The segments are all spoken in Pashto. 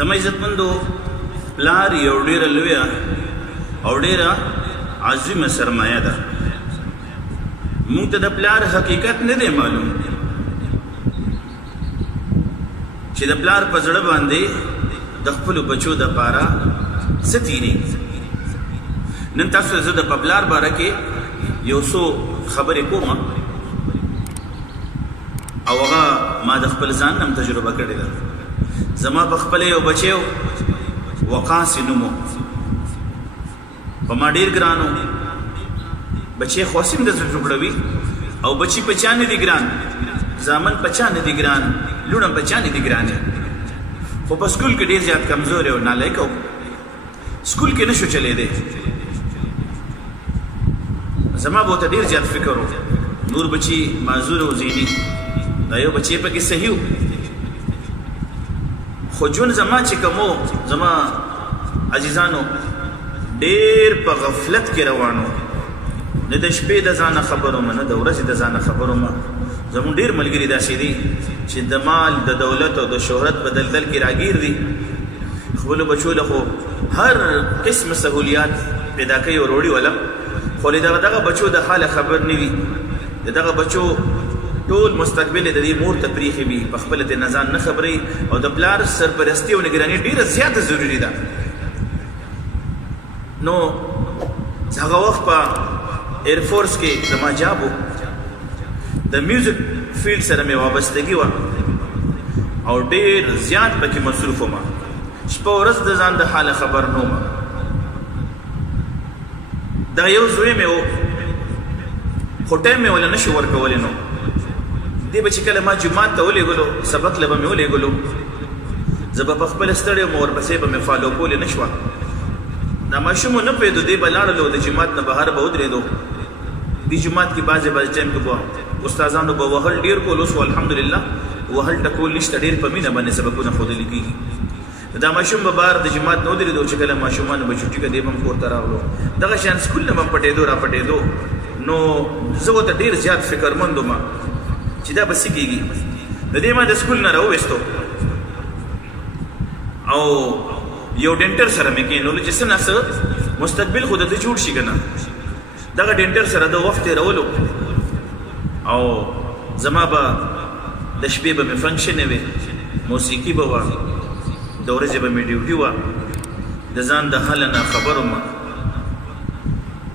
زما عزتمندو پلار یو ډېره لویه او ډېره عظیمه سرمایه ده. موږ ته د پلار حقیقت نه دی معلوم چې د پلار په زړه باندې د خپلو بچو دپاره څه تېرېږي. نن تاسو ته زه د پلار باره کې یو څو خبرې کوم او هغه ما د خپل ځان هم تجربه کړې ده. زما په خپله یو بچی وقاص نوم و، په ما ډېر ګران و. بچی خو هسې هم د زړه ټوکړه او بچی په چا نه دي ګران، زامن په چا نه دي ګران، لوڼ هم په چا نه دي ګرانې. خو په سکول کې ډېر زیات کمزوری او نالایقه و، سکول کې نه شو چلېدی. زما به ورته ډېر زیات فکر و. نور بچي معذور او ذهني، دا یو بچی پکې صحیح و. خو ژوند زما چې کوم و، زما عزیزانو ډېر په غفلت کې روان و. نه د شپې د ځانه خبر وم، نه د ورځې د ځانه خبر وم. زموږ ډېر ملګري داسې دي چې د مال د دولت او د شهرت په دلدل کې راګیر دي. خپلو بچو له خو هر قسم سهولیات پیدا کوي او وروړي وله، خو د دغه بچو د حاله خبر نه وي. د دغه بچو ټول مستقبل د دې مور ته پریښی وي، په خپله ترې نه ځان نه خبروي. او د پلار سرپرستي او نګراني ډېره زیاته ضروري ده. نو هغه وخت په ایرفورس کې زما جاب و، د میوزک فیلډ سره مې وابستګي وه او ډېر زیات پکې مصروف وم. شپه ورځ د ځان د حاله خبر نه وم. دا یو زوی مې و، خو ټایم مې وله نشو ورکولی. نو دې به چې کله ما جومات ته ولېږلو، سبق له به مې ولېږلو، زه به په خپله ستړی وم، ورپسې به مې فالو کولی نه شوه. دا ماشوم نه پوهېدو، دې به لاړلو، د جومات نه بهر به ودرېدو. دې جومات کې بعضې ټایم کې به استادانو به وهل ډېر کول. اوس خو الحمدلله وهل ټکول نشته، ډېر په مینه باندې سبقونه ښودلي کېږي. دا ماشوم به بهر د جومات نه ودرېدو چې کله ماشومانو به چوټي کړه، دې به هم کور ته راغلو. دغه شیان سکول نه به هم پټېدو را پټېدو. نو زه ورته ډېر زیات فکرمند وم چې دا به څه کېږي. د دې ما د سکول نه راوویستو او یو ډینټر سره مې کېنولو چې څه نه څه مستقبل خو د ده جوړ شي که نه. دغه ډینټر سره د وخت تېرولو او زما به د شپې به مې فنکشنې وې، موسیقي به وه، د ورځې به مې ډیوټي وه. د ځان د حاله نه خبر وم.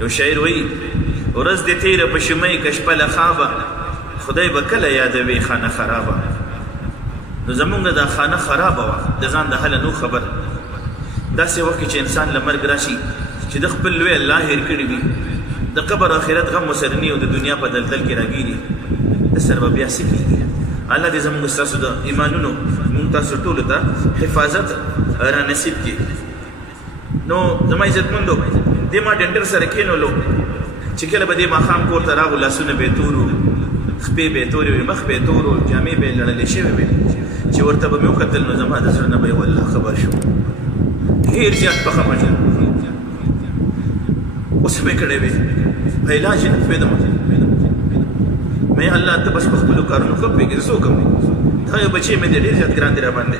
یو شاعر وایي ورځ دې تېره په شمۍ که شپه له خوابه، خدای به کله یادوي خانه خرابه. نو زمونږ دا خانه خرابه وه، د ځان د حاله نو خبر. داسې وخت کې چې انسان له مرګ راشي چې د خپل لوی الله هېر کړي وي، د قبر آخرت غم ورسره ني او د دنیا په دلدل کې راګیري، د سره به بیا څه کېږي. الله دې زموږ ستاسو د ایمانونو موږ تاسو ټولو ته حفاظت را نصیب کړي. نو زما عزتمندو دې ما ډنډر سره کېنولو چې کله به دې ماښام کور ته راغلو، لاسونه به یې تور وو، خپې به یې تورې وې، مخ به یې تور وو، جامې به یې لړلې شوې وې. چې ورته به مې وکتل نو زما د زړه نه به یې والله خبر شو. ډېر زیات په خفه شوم. اوس مې کړی وې په علاج یې نه پوهېدم. مې الله ته بس په خپلو کارونو ښه پوهېږي، زه څه وکړم. دغه یو بچی مې دی ډېر زیات ګران دی را باندې.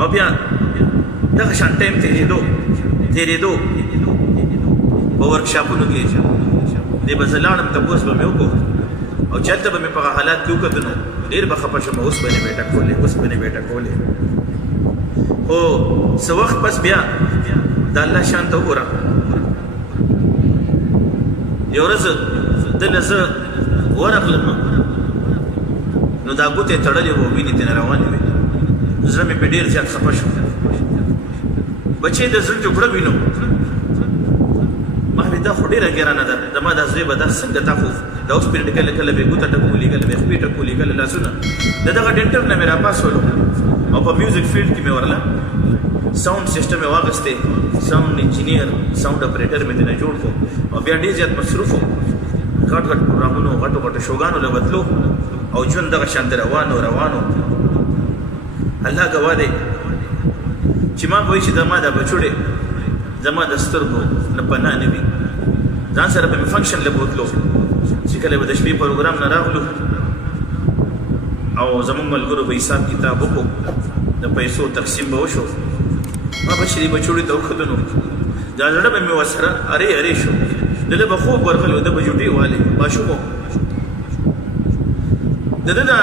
او بیا دغه شان ټایم تېرېدو په ورکشاپونو کې دې به زه لاړم، تپوس به مې وکړو او چېرته به مې په هغه حالات کې وکتو نو ډېر به خفه شم. اوس به نه بیټه کولې. خو څه وخت پس بیا د الله شان ته وګوره. یو ورځ دله زه ورغلم نو دا ګوتې تړلې وه، وینې ترې روانې وې. زړه مې پرې ډېر زیات خفه شو. بچی د زړه جوړه وینو، ما وې دا خو ډېره ګرانه ده، زما دا زوی به دا څنګه تا خو دا اوس پرې کله به ګوته ټکولي، کله به خپې ټکولي، کله لاسونه. د دغه ډنټر نه مې راپاسولو او په میوزک فیلډ کې مې ورله ساؤنډ سیسټم یې واخیستی، ساؤنډ انجینیر، ساؤنډ اپریټر مې ترې جوړ کړو او بیا ډېر زیات مصروف وم. غټ پروګرامونو، غټو شوګانو له وتلو او ژوند دغه شانته روانو. الله ګواه دی چې ما به وایي چې زما دا بچوړې زما د سترګو نه پناه نه وي. ځان سره به مې فنکشن له بوتلو چې کله به د شپې پروګرام نه راغلو او زمونږ ملګرو به حساب کتاب وکړو د پیسو تقسیم به وشو ما به چې دې بچوړي ته وښودو نو دا زړه به مې ورسره ارې شو دله به خوب ورغلی و ده به جوډې والې ماشوم و د ده دا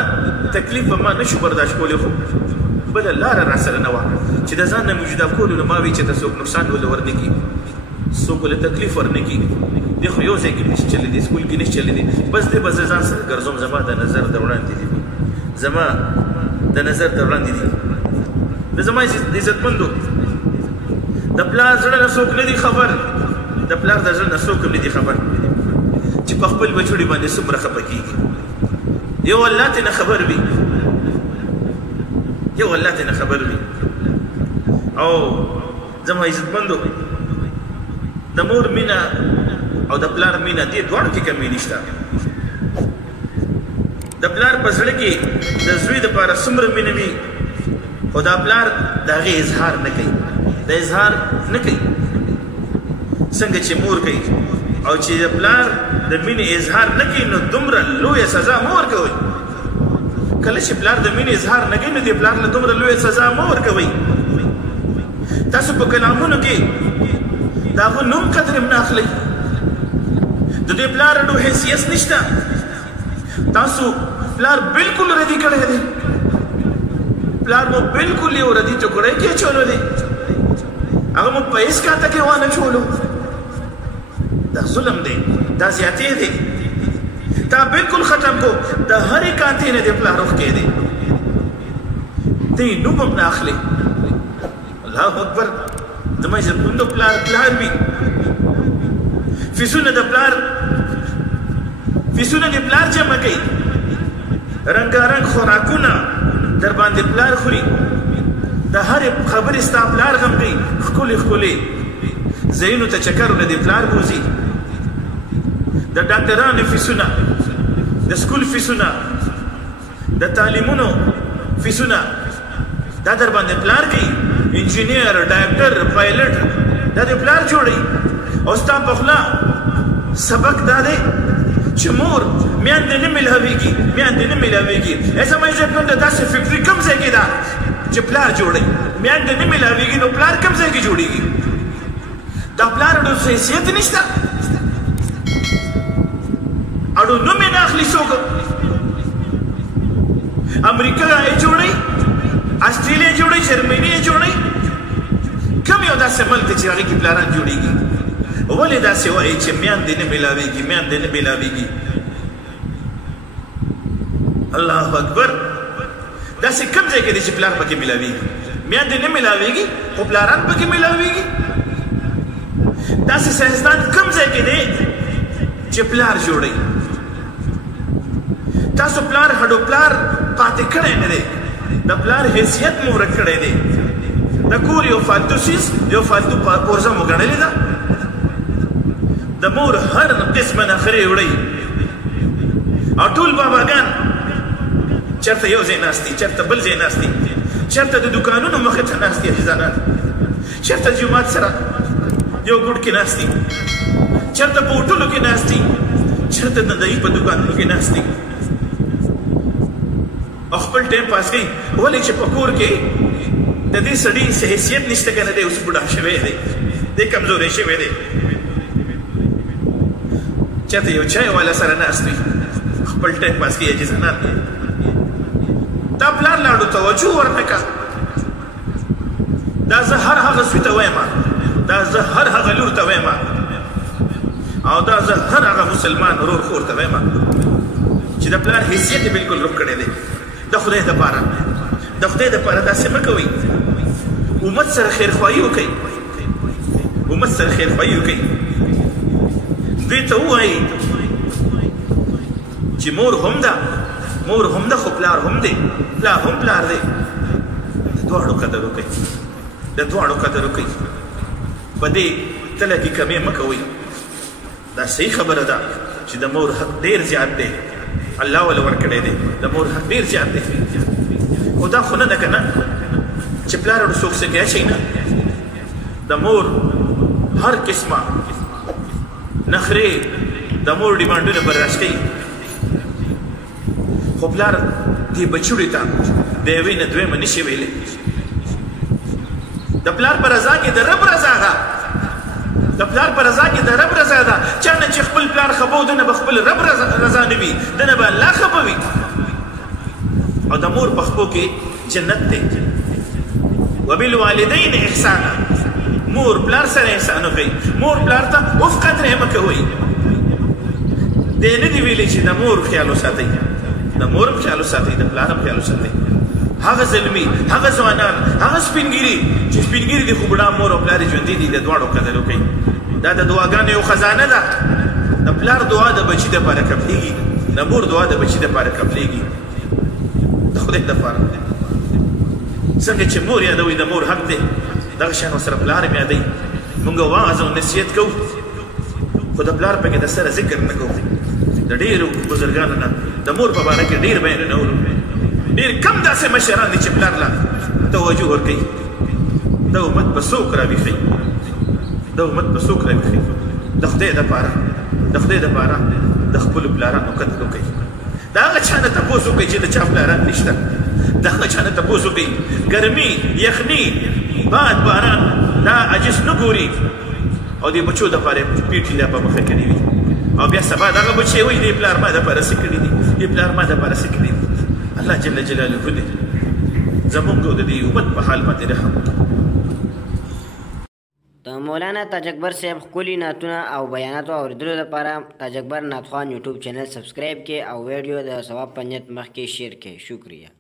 تکلیف به ما نشو برداشت کولی خو بله لاره را سره نه وه چې د ځان نه مې جدا کولو نو ما وی چې ته څوک نقصان ولې ورنه کړي څوک ولې تکلیف ورنه کړي دی خو یو ځای کې نشي چلېدی سکول کې نشي چلېدی بس دی به زه ځان سره ګرځوم زما د نظر د وړاندې دي زما د نظر د وړاندې دي د زما عزتمندو د پلار زړه نه څوک نه دي خبر د پلار د زړه نه څوک نه دي خبر چې په خپل بچوړي باندې څومره خفه کېږي یو الله ته نه خبر وي یو الله ته نه خبر وي او زما عزتمندو د مور مینه او د پلار مینه دې دواړو کې کمی نشته د پلار په زړه کې د زوی دپاره څومره مینه وي خو دا پلار د هغې اظهار نه کوي د اظهار نه کوي څنګه چې مور کوي او چې د پلار د مینې اظهار نه کوي نو دومره لویه سزا مه ورکوئ کله چې پلار د مینې اظهار نه کوي نو دې پلار له دومره لویه سزا مه ورکوئ تاسو په کلامونو کې د هغه نوم قدر هم نه اخلئ د دې پلار اډو حیثیت نشته تاسو پلار بالکل ردی کړی دی پلار مو بالکل یو ردی ټوکړی کې اچولو دی هغه مو په هېڅ کاته کې وانه چولو دا ظلم دی دا زیاتې دی تا بالکل ختم کو د هرې کاتې نه دی پلار روښکې دی دی نوم هم نه اخلي الله اکبر زما عزتمندو پلار وي فیسونه د پلار جمع کوي رنګارنګ خوراکونه در باندې پلار خوري د هرې خبرې ستا پلار غم کوي ښکلې ښکلې ځایونو ته چکرونه د پلار بوځي د ډاکټرانو فیسونه د سکول فیسونه د تعلیمونو فیسونه دا در باندې پلار کوي انجینیر ډاکټر پایلټ دا د پلار جوړوي او ستا په خوله سبق دا دی چې مور میندې نه میلاویږي زما عزتمنده داسې فکري کوم ځای کې ده چې پلار جوړوي میندې نه میلاویږي نو پلار کوم ځای کې جوړېږي دا پلار اډو حیثیت نشته اډو نوم یې نه اخلي څوک امریکا یې جوړوي آسټرالیا جوړوي جرمني یې جوړوي کوم یو داسې ملک دی چې هغې کې پلاران جوړېږي ولې داسې وایي چې میندې نه میلاویږي الله اکبر داسې کوم ځای کې دی چې پلار پکې میلاویږي میندې نه میلاویږي خو پلاران پکې میلاویږي داسې ساینسدان کوم ځای کې دی چې پلار جوړوي تاسو پلار هډو پلار پاتې کړی نه دی د پلار حیثیت مو ورک کړی دی د کور یو فالتو سیز یو فالتو پورزه مو ګڼلې ده د مور هر قسمه نخرې وړئ او ټول باباګان چېرته یو ځای ناست دي چېرته بل ځای ناست دي چېرته د دوکانونو مخې ته ناست دي عزیزانان چېرته جومات سره یو ګوټ کې ناست دي چېرته په هوټلو کې ناست دي چېرته د دهي په دوکانونو کې ناست دي او خپل ټایم پاس کوي ولې چې په کور کې د دې سړي حیثیت نشته که نه دی اوس بوډا شوی دی دی کمزوری شوی دی چېرته یو چای والا سره ناست وي خپل ټایم پاس کوي عزیزانان دا پلار لاړو توجه ورنه که دا زه هر هغه سوي ته وایم دا زه هر هغه لور ته وایم او دا زه هر هغه مسلمان ورور خور ته وایم چې د پلار حیثیت یې بالکل روک کړی دی د خدای دپاره داسې مه کوئ امت سره خیرخواهي وکئ دوی ته ووایي چې مور هم ده خو پلار هم دی پلار هم پلار دی د دواړو قدر وکئ په دې تله کې کمې مه کوئ دا صحیح خبره ده چې د مور حق ډېر زیات دی الله وله ورکړی دی د مور حق ډېر زیات دی خو دا خو نه ده که نه چې پلار اړو څوک څه کوي اچوي نه د مور هر قسمه نخرې د مور ډیمانډونه برداشت کوي خو پلار دې بچوړي ته د یوې نه دویمه نشي ویلی د پلار په رضا کې د رب رضا ده د پلار په رضا کې د رب رضا ده چا نه چې خپل پلار خپو دنه به خپل رب رضا نه وي دنه به الله خپوي او د مور په خپو کې جنت دی وبالوالدین احسانا مور پلار سره احسان وکړي مور پلار ته اوف قدر یې مه کوئ دې نه دي ویلي چې د مور خیال وساتئ د مور هم خیال وساتئ د پلار هم خیال وساتئ هغه زلمي هغه ځوانان هغه سپینګیري چې سپینګیري دي خو بوډا مور او پلار ژوندي دي د دواړو قدر وکړئ دا د دعاګانو یو خزانه ده د پلار دعا د بچي دپاره قبلېږي د مور دعا د بچي دپاره قبلېږي د خدای دپاره څنګه چې مور یادوي د مور حق دی دغه شان ورسره پلار هم یادوي مونږ وعظ او نصیحت کوو خو د پلار پکې د سره ذکر نه کوو د ډېرو بزرګانو نه د مور په باره کې ډېر بیانونه ډېر کم داسې مشران دي چې پلار له توجه ورکوي د امت په څوک راویښوي د امت په څوک راویښوي د خدای دپاره د خدای دپاره د خپلو پلارانو قدر وکړي د هغه چا نه تپوس وکړئ چې د چا پلاران نشته د هغه چا نه تپوس وکړئ ګرمي یخني باد باران دا عجز نه ګوري او د بچو دپاره پیټي لا په مخه کړي وي او بیا سبا دغه بچی وایي دې پلار ما دپاره څه کړي دي دې پلار ما دپاره څه کړي دي الله جل جلاله دې زمونږ او د دې امت په حال باندې رحم وکړي د مولانا تاج اکبر صاحب ښکلي نعتونه او بیاناتو اورېدلو لپاره تاج اکبر نعت خوان یوټیوب چینل سبسکرایب کړئ او ویډیو د ثواب په نیت مخکې شیر کړئ. شکریہ.